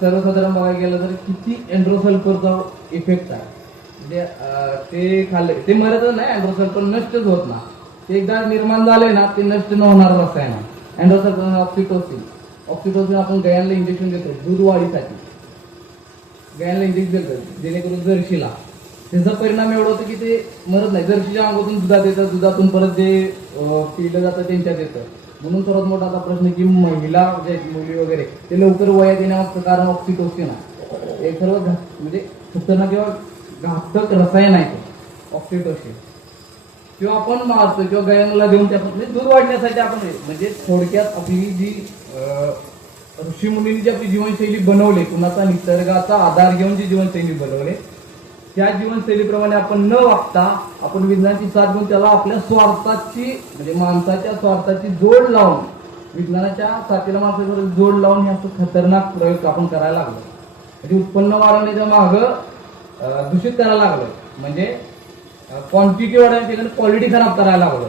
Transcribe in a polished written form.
सर्वसाधारण बघायला गेलं तर किती एन्ड्रोसल्फरचा इफेक्ट आहे. म्हणजे ते खाल्ले ते मरतच नाही, एन्ड्रोसल्फर नष्टच होत ना. ते एकदा निर्माण झाले ना ते नष्ट न होणार रसायन आहे. एन्ड्रोसल्फर ऑक्सिटोसिन. ऑक्सिटोसिन आपण गायांना इंजेक्शन देतो दूध वाढीसाठी. गायांना इंजेक्शन देतो जेणेकरून जर्शीला. त्याचा परिणाम एवढा होतो की ते मरत नाही. जर्शीच्या अंगातून दुधात येतं, दुधातून परत जे पिलं जातं त्यांच्यात येतं. म्हणून सर्वात मोठा आता प्रश्न की महिला जे मुली वगैरे ते लवकर वयात येण्याचं कारण ऑक्सिटोसिन आहे. हे सर्व म्हणजे खतरनाक किंवा घातक रसायन आहे ते ऑक्सिटोसिन. किंवा आपण मारतो किंवा गायांना देऊन त्यापासून म्हणजे दूध वाढण्यासाठी आपण म्हणजे थोडक्यात आपली जी ऋषीमुनींनी जी आपली जीवनशैली बनवली, कुणाचा निसर्गाचा आधार घेऊन जी जीवनशैली बनवली त्या जीवनशैलीप्रमाणे आपण न वागता आपण विज्ञानाची साथ घेऊन त्याला आपल्या स्वार्थाची म्हणजे माणसाच्या स्वार्थाची जोड लावून विज्ञानाच्या साथीला माणसाची जोड लावून हे असं खतरनाक प्रयोग आपण करायला लागलो. म्हणजे उत्पन्न वाढवण्याच्या मागं दूषित करायला लागलो. म्हणजे क्वांटिटी वाढवण्याच्या क्वालिटी खराब करायला लागलो.